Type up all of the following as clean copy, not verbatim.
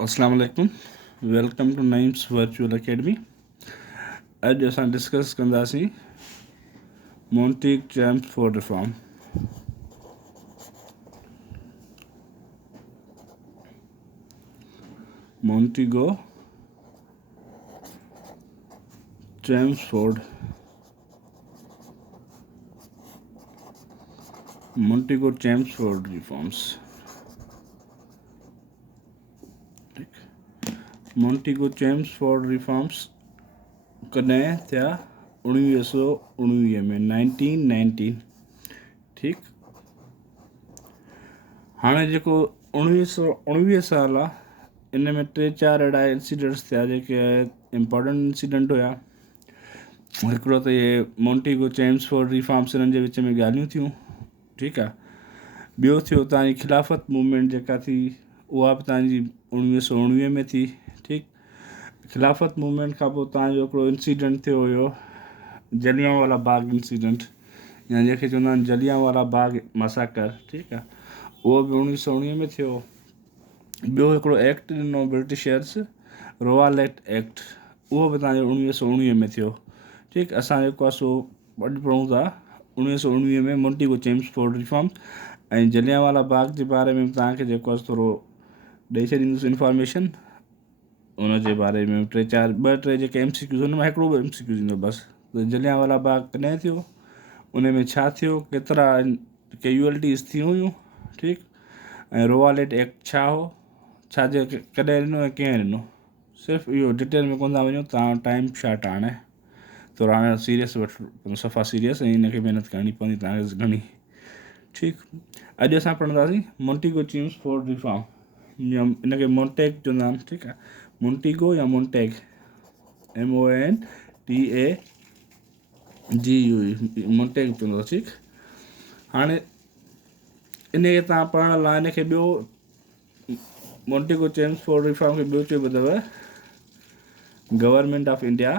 Assalamu alaikum. Welcome to Naim's Virtual Academy. अॼु असां डिस्कस कंदासीं Montague champs for reform. Montego Chelmsford reforms. Montego Chelmsford reforms कॾहिं थिया 1919 में 1919. ठीकु. हाणे जेको 1919 साल आहे इन में 3-4 अहिड़ा इंसिडेंट्स थिया जेके इम्पोर्टेंट इंसिडेंट हुया. हिकिड़ो त इहे मोंटेगो चैम्प्सफोर्ड रिफॉर्म्स इन्हनि जे विच में ॻाल्हियूं थियूं. ठीकु आहे. ॿियो थियो तव्हांजी खिलाफ़त मूवमेंट जेका थी उहा बि तव्हांजी 1919 में थी. ठीकु. खिलाफ़त मूवमेंट खां पोइ तव्हांजो हिकिड़ो इंसिडेंट थियो हुयो जलियांवाला बाग इंसिडेंट, या जंहिंखे चवंदा आहिनि जलियांवाला बाग मसाकर. ठीकु आहे. उहो बि 1919 में थियो. ॿियो हिकिड़ो एक्ट ॾिनो ब्रिटिशर्स, रोवालेट एक्ट, उहो बि तव्हांजो 1919 में थियो. ठीकु. असां जेको आहे सो अॼु पढ़ूं था 1919 में मोंटेगो चैम्प्सफोर्ड रिफॉर्म. ऐं जलियांवाला बाग जे बारे में तव्हांखे जेको आहे थोरो ॾेई छॾींदुसि इंफॉर्मेशन. उन जे बारे में 2-4 जेके MCQs हुन मां हिकिड़ो बि MCQ ईंदो बसि. त जलियांवाला बाग कॾहिं थियो, उन में छा थियो, केतिरा कैजुअलिटीज़ थियूं हुयूं. ठीकु. ऐं रोवालेट एक्ट छा हो, छाजे कॾहिं ॾिनो ऐं कीअं ॾिनो. सिर्फ़ु इहो डिटेल में कोन था वञूं. तव्हां टाइम शॉर्ट हाणे थोरो हाणे सीरियस वठो, सफ़ा सीरियस, ऐं हिनखे महिनत करणी पवंदी तव्हांखे घणी. ठीकु. अॼु असां पढ़ंदासीं मोंटेगो चैम्प्सफोर्ड रिफॉर्म, या इनखे मोंटेग चवंदा आहिनि. ठीकु आहे. मोंटेगो या मोंटेग, MONTAGUE, मोंटेग चवंदो. ठीकु. हाणे इनखे तव्हां पढ़ण लाइ इनखे ॿियो मोंटेगो चैम्प्सफोर्ड रिफॉर्म खे ॿियो चइबो अथव गवर्नमेंट ऑफ इंडिया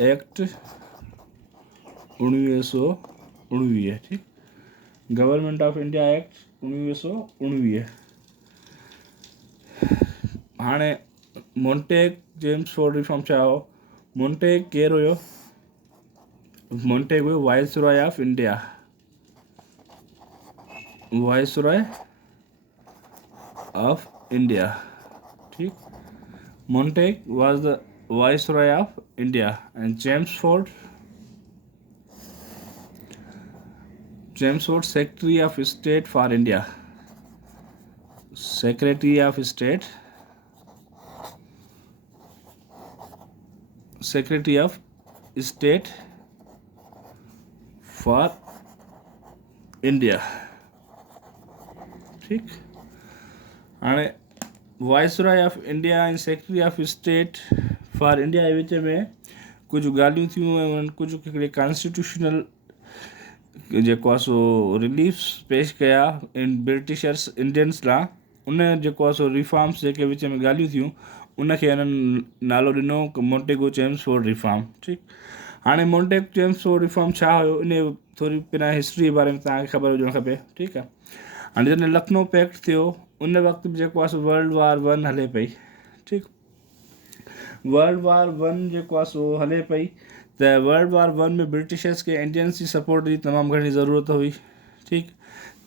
एक्ट 1919. ठीकु. Government of India act 1919. हाणे मोंटेग चैम्प्सफोर्ड रिफॉर्म छा हो. मोंटेग केरु हुयो. मोंटेग हुयो वाइसरॉय ऑफ इंडिया. ठीकु. Montague was the viceroy of India and Chelmsford Secretary of State for India. Secretary of State for India. ठीकु. हाणे वाइसरॉय ऑफ इंडिया ऐं secretary of state for India जे विच में कुझु ॻाल्हियूं थियूं ऐं उन्हनि कुझु हिकिड़े कॉन्स्टिट्यूशनल जेको आहे सो रिलीफ्स पेश कया इन ब्रिटिशर्स इंडियंस लाइ. उन जेको आहे सो रिफॉर्म्स जेके विच में ॻाल्हियूं थियूं उनखे हिननि नालो ॾिनो मोंटेगो चैम्प्सफोर्ड रिफॉर्म. ठीकु. हाणे मोंटेगो चैम्प्सफोर्ड रिफॉर्म छा हुयो, इन थोरी पहिरियां हिस्ट्री जे बारे में तव्हांखे ख़बर हुजणु खपे. ठीकु आहे. हाणे जॾहिं लखनऊ पैक्ट थियो उन वक़्तु बि जेको आहे सो World War I हले पई. ठीकु. World War I जेको आहे सो हले पई त World War I में ब्रिटिशर्स खे इंडियंस जी सपोर्ट जी तमामु घणी ज़रूरत हुई. ठीकु.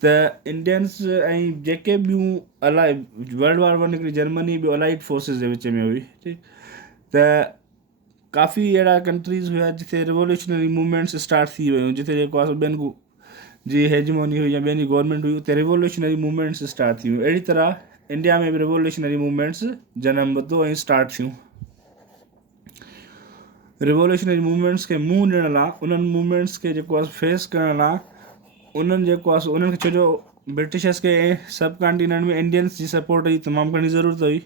त इंडियंस ऐं जेके ॿियूं World War I हिकिड़ी जर्मनी ॿियो अलाइड फोर्सिस जे विच में हुई. ठीकु. त काफ़ी अहिड़ा कंट्रीज़ हुया जिथे रिवोल्यूशनरी मूवमेंट्स स्टार्ट थी वियूं, जिथे जेको आहे सो ॿियनि जी हेजमोनी हुई या ॿियनि जी गवर्नमेंट हुई, उते रिवोल्यूशनरी मूवमेंट्स स्टार्ट थी वियूं. अहिड़ी तरह इंडिया में बि रिवोल्यूशनरी मूवमेंट्स जनम वरितो ऐं स्टार्ट थियूं. रिवोल्यूशनरी मूवमेंट्स खे मुंहुं ॾियण लाइ, उन्हनि मूवमेंट्स खे जेको आहे फेस करण लाइ, उन्हनि जेको आहे सो उन्हनि खे छो जो ब्रिटिशर्स खे सब कॉन्टिनेंट में इंडियंस जी सपोर्ट जी तमामु घणी ज़रूरत हुई,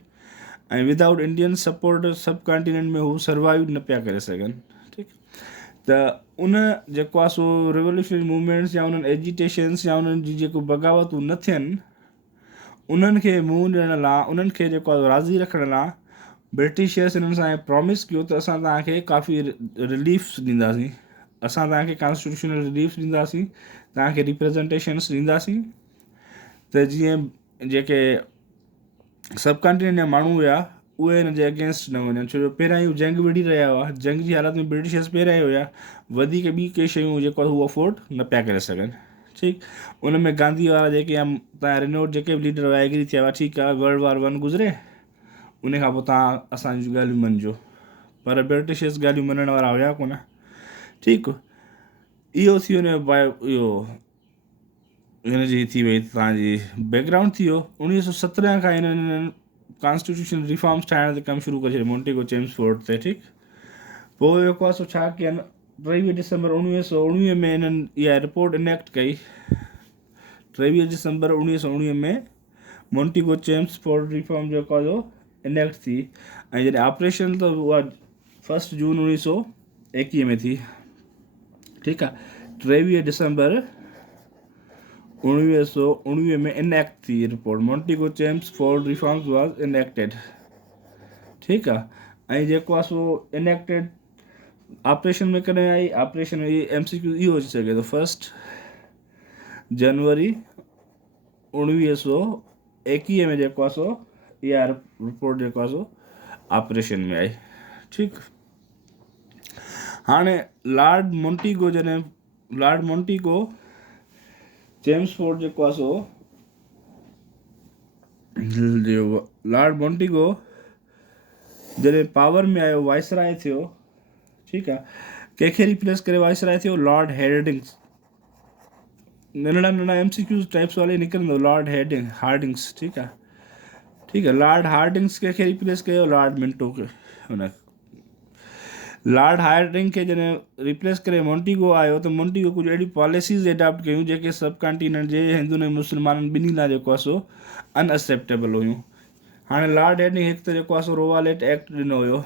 ऐं विदाउट इंडियन सपोर्ट सब कॉन्टिनेंट में हू सर्वाइव न पिया करे सघनि. ठीकु. त उन जेको आहे सो रिवोल्यूशनरी मूवमेंट्स या उन्हनि एजिटेशन्स या उन्हनि जी जेको बग़ावतूं न थियनि, उन्हनि खे मुंहुं ॾियण लाइ, उन्हनि खे जेको आहे राज़ी रखण लाइ ब्रिटिशर्स हिननि सां प्रॉमिस कयो त असां तव्हांखे काफ़ी रिलीफ्स ॾींदासीं, असां तव्हांखे कॉन्स्टिट्यूशनल रिलीफ ॾींदासीं, तव्हांखे रिप्रेज़ेंटेशन्स ॾींदासीं, त जीअं जेके सब कॉन्टिनेंट जा माण्हू हुआ उहे हिन जे अगेंस्ट न वञनि, छो जो पहिरियां ई जंग विड़ी रहिया हुआ, जंग जी हालत में ब्रिटिशर्स पहिरियां ई हुआ, वधीक ॿी के शयूं जेको आहे उहो अफोर्ड न पिया करे सघनि। ठीकु, उन में गांधी वारा जेके तव्हां रिनोट जेके बि लीडर हुआ एग्री थिया हुआ, ठीकु आहे वर्ल्ड वार 1 गुज़रे, उन खां पोइ तव्हां असांजी ॻाल्हियूं मञिजो, पर ब्रिटिशर्स ॻाल्हियूं मञण वारा हुया कोन। ठीकु, इहो थी वञे इहो हिनजी थी वई तव्हांजी बैकग्राउंड थी वियो। 1917 खां हिननि कॉन्स्टिट्यूशन रिफॉर्म्स ठाहिण ते कमु शुरू करे छॾियो मोंटेगो चेम्सफोर्ड ते। ठीकु, पोइ जेको आहे सो छा कयनि, 23 दिसंबर 1919 में हिननि इहा रिपोर्ट इनेक्ट कई। 23 दिसंबर 1919 में मोंटेगो चेम्सफोर्ड रिफॉर्म जेको आहे इनेक्ट थी, ऐं जॾहिं ऑपरेशन त उहा 1 जून 1921 में थी। ठीकु आहे, 23 दिसंबर 1919 में इनेक्ट थी report, Montague Chelmsford reforms was enacted. ठीकु आहे, ऐं जेको आहे सो इनेक्टेड ऑपरेशन में कॾहिं आई, ऑपरेशन में MCQ इहो अची सघे थो 1 जनवरी 1921 में जेको आहे सो इहा रिपोर्ट जेको आहे सो ऑपरेशन में आई। ठीकु, हाणे लॉर्ड मोंटेगो चेम्सफोर्ड जेको आहे सो लॉर्ड मोंटेगो जॾहिं पावर में आयो, वाइसराय थियो। ठीकु आहे, कंहिंखे रिप्लेस करे वाइसराय थियो, लॉर्ड हेडिंग्स। नंढड़ा नंढड़ा MCQ टाइप्स वाले निकिरंदो, लॉर्ड हार्डिंग्स। ठीकु आहे, लॉर्ड हार्डिंग्स कंहिंखे रिप्लेस कयो, लॉर्ड मिंटो खे। हुन लॉर्ड हार्डिंग खे जॾहिं रिप्लेस करे मोंटेगो आयो, त मोंटेगो कुझु अहिड़ी पॉलिसीज़ एडॉप्ट कयूं जेके सब कॉन्टिनेंट जे हिंदुनि ऐं मुस्लमाननि ॿिन्ही लाइ जेको आहे सो अनएक्सेप्टेबल हुयूं। हाणे लॉर्ड हेडिंग हिकु त जेको आहे सो रोवालेट एक्ट ॾिनो हुयो,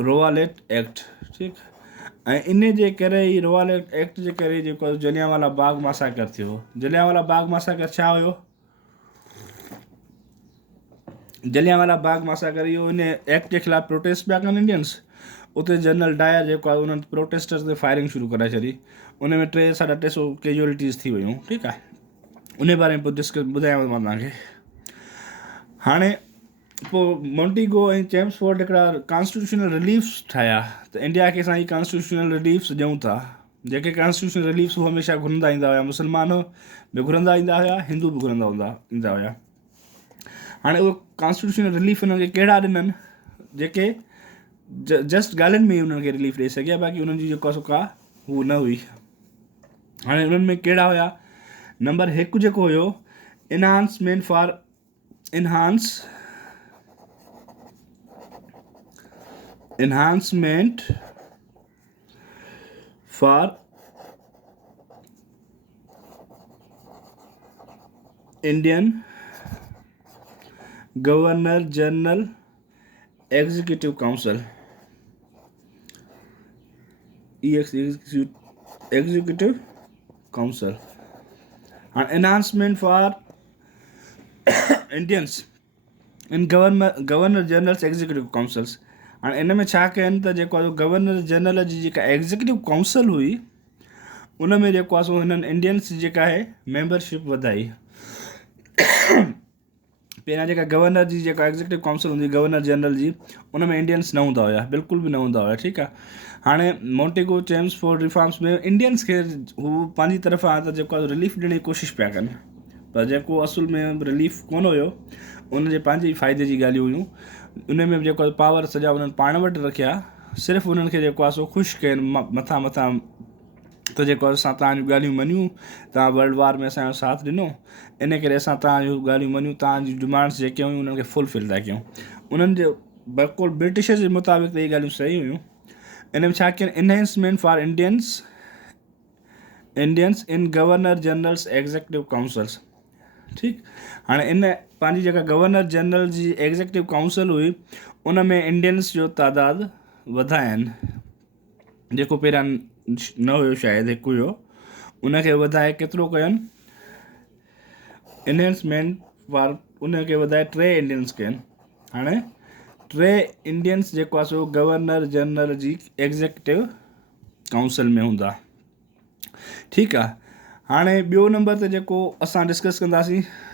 रोवालेट एक्ट। ठीकु, ऐं इन जे करे ई रोवालेट एक्ट जे करे जेको आहे जलियांवाला बाग मासाकर थियो। जलियांवाला बाग मासाकर छा हुयो? जलियांवाला बाग मासाकर इहो इन एक्ट जे ख़िलाफ़ु प्रोटेस्ट पिया कनि इंडियंस। उते जनरल डायर जेको आहे उन्हनि प्रोटेस्टर्स ते फायरिंग शुरू कराए छॾी, उन में 300-350 कैजुअलिटीज़ थी वियूं। ठीकु आहे, उन बारे में पोइ ॿुधायांव मां तव्हांखे। हाणे पोइ मोंटेगो ऐं चेम्सफोर्ड हिकिड़ा कॉन्स्टिट्यूशनल रिलीफ्स ठाहिया, त इंडिया खे असां ई कॉन्स्टिट्यूशनल रिलीफ्स ॾियूं था। जेके कॉन्स्टिट्यूशनल रिलीफ्स हू हमेशह घुरंदा ईंदा हुआ, मुस्लमान बि घुरंदा ईंदा हुआ, हिंदू बि घुरंदा ईंदा हुआ। हाणे उहे कॉन्स्टिट्यूशनल रिलीफ हुननि खे कहिड़ा ॾिननि, जेके जस्ट ॻाल्हियुनि में ई उन्हनि खे रिलीफ ॾेई सघिया, बाक़ी उन्हनि जी जेको का हू न हुई। हाणे उन्हनि में कहिड़ा हुया? नंबर 1 जेको हुयो, enhancement for Indian governor general executive council, executive council. हाणे enhancement for Indians in governor general's executive councils. हाणे इन में छा कयनि त जेको आहे गवर्नर जनरल जी जेका एग्जीक्यूटिव काउंसिल हुई, उन में जेको आहे सो हिननि इंडियंस जी जेका आहे मेंबरशिप वधाई। पहिरियां जेका गवर्नर जी जेका एग्जीक्यूटिव काउंसिल हूंदी गवर्नर जनरल जी, उन में इंडियंस न हूंदा हुया, बिल्कुलु बि न हूंदा हुया। ठीकु आहे, हाणे मोंटेगो चेम्सफोर्ड रिफॉर्म्स में इंडियंस खे हू पंहिंजी तरफ़ां त जेको आहे रिलीफ ॾियण जी कोशिशि पिया कनि, पर जेको असुल में रिलीफ कोन हुयो, उनजे पंहिंजे ई फ़ाइदे जी ॻाल्हियूं हुयूं। उन में जेको पावर सॼा उन्हनि पाण वटि रखिया, सिर्फ़ु उन्हनि खे जेको आहे सो ख़ुशि कयनि मथां त जेको असां तव्हांजूं ॻाल्हियूं मञियूं, तव्हां वर्ल्ड वार में असांजो साथ ॾिनो, इन करे असां तव्हांजूं ॻाल्हियूं मञियूं, तव्हांजी डिमांड्स जेके हुयूं उन्हनि खे फुलफिल था कयूं। उन्हनि जे बिल्कुलु ब्रिटिशर्स जे मुताबिक़ त इहे ॻाल्हियूं सही हुयूं। इन में छा कयनि? Enhancement for Indians in governor general's executive councils. ठीकु, हाणे इन पंहिंजी जेका गवर्नर जनरल जी एग्जीक्यूटिव काउंसिल हुई, उन में इंडियंस जो तादादु वधाइनि, जेको पहिरियां न हुयो, शायदि हिकु हुयो, उनखे वधाए केतिरो कयनि? इनहेंसमेंट फॉर उनखे वधाए 3 इंडियंस कयनि। हाणे टे इंडियंस जेको आहे सो गवर्नर जनरल जी एग्ज़ेक्टिव काउंसिल में हूंदा। ठीकु आहे। हाणे ॿियो नंबर ते जेको असां डिस्कस कंदासीं